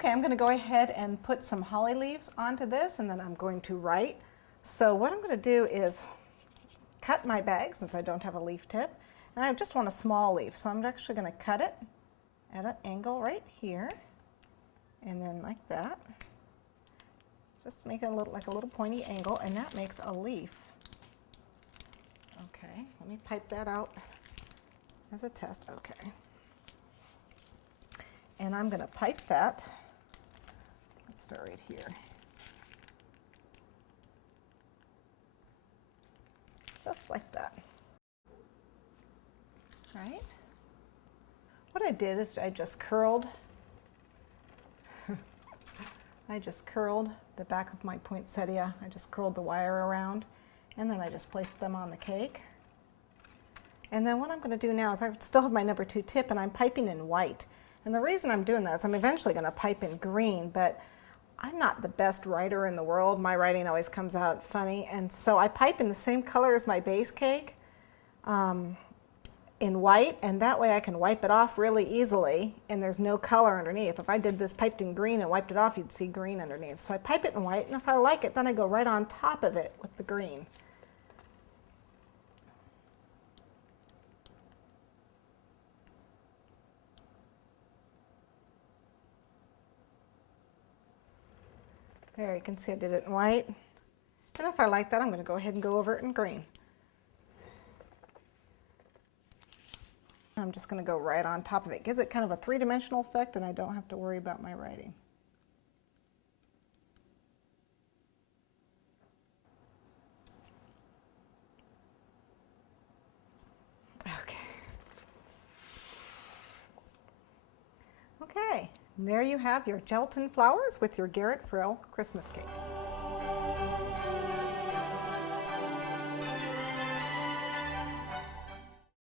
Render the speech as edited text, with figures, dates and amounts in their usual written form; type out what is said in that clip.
Okay, I'm going to go ahead and put some holly leaves onto this, and then I'm going to write. So what I'm going to do is cut my bag since I don't have a leaf tip, and I just want a small leaf, so I'm actually going to cut it at an angle right here, and then like that. Just make it like a little pointy angle, and that makes a leaf. Okay, let me pipe that out as a test. Okay. And I'm going to pipe that. Let's start right here. Just like that. Right? What I did is I just curled the back of my poinsettia. I just curled the wire around, and then I just placed them on the cake. And then what I'm going to do now is I still have my number 2 tip, and I'm piping in white. And the reason I'm doing that is I'm eventually going to pipe in green, but I'm not the best writer in the world. My writing always comes out funny, and so I pipe in the same color as my base cake in white, and that way I can wipe it off really easily, and there's no color underneath. If I did this piped in green and wiped it off, you'd see green underneath. So I pipe it in white, and if I like it, then I go right on top of it with the green. There, you can see I did it in white. And if I like that, I'm going to go ahead and go over it in green. I'm just going to go right on top of it. Gives it kind of a three-dimensional effect, and I don't have to worry about my writing. Okay. Okay, and there you have your gelatin flowers with your Garret Frill Christmas cake.